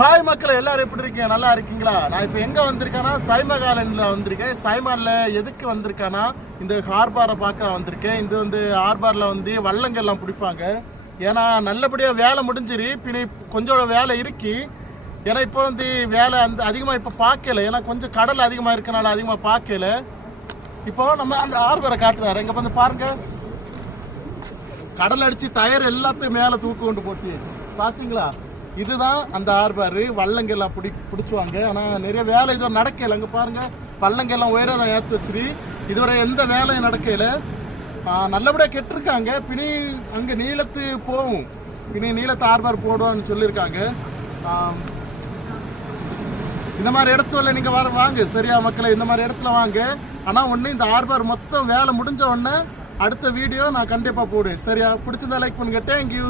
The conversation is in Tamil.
ஹாய் மக்கள், எல்லாரும் எப்படி இருக்கீங்க? நல்லா இருக்கீங்களா? நான் இப்போ எங்கே வந்திருக்கேன்னா சைமகாலனில் வந்திருக்கேன். சைமானில் எதுக்கு வந்திருக்கேன்னா இந்த ஹார்பாரை பார்க்க வந்திருக்கேன். இது வந்து ஹார்பாரில் வந்து வள்ளங்கள்லாம் பிடிப்பாங்க. ஏன்னா நல்லபடியாக வேலை முடிஞ்சிரு, பின்ன கொஞ்சம் வேலை இருக்கு. ஏன்னா இப்போ வந்து வேலை அதிகமாக இப்போ பார்க்கல, ஏன்னா கொஞ்சம் கடல் அதிகமாக இருக்கனால அதிகமாக பார்க்கல. இப்போ நம்ம அந்த ஹார்பரை காட்டுறாரு, இங்கே வந்து பாருங்க, கடல் அடிச்சு டயர் எல்லாத்தையும் மேலே தூக்கு கொண்டு போட்டியாச்சு. பார்த்தீங்களா? இதுதான் அந்த ஹார்பர். வள்ளங்கெல்லாம் பிடிச்சுவாங்க. ஆனால் நிறைய வேலை இதுவரை நடக்கல. அங்கே பாருங்க, வள்ளங்கெல்லாம் உயர தான் ஏற்றி வச்சிரு. இதுவரை எந்த வேலையும் நடக்கல. நல்லபடியாக கெட்டிருக்காங்க. பின்னி அங்கே நீளத்து போகும், பின்னி நீளத்து ஹார்பர் போடுவான்னு சொல்லியிருக்காங்க. இந்த மாதிரி இடத்துல நீங்கள் வாங்க சரியா மக்களை, இந்த மாதிரி இடத்துல வாங்க. ஆனால் ஒன்று, இந்த ஹார்பர் மொத்தம் வேலை முடிஞ்ச உடனே அடுத்த வீடியோ நான் கண்டிப்பாக போடுவேன் சரியா? பிடிச்சிருந்தா லைக் பண்ணுங்க. தேங்க்யூ.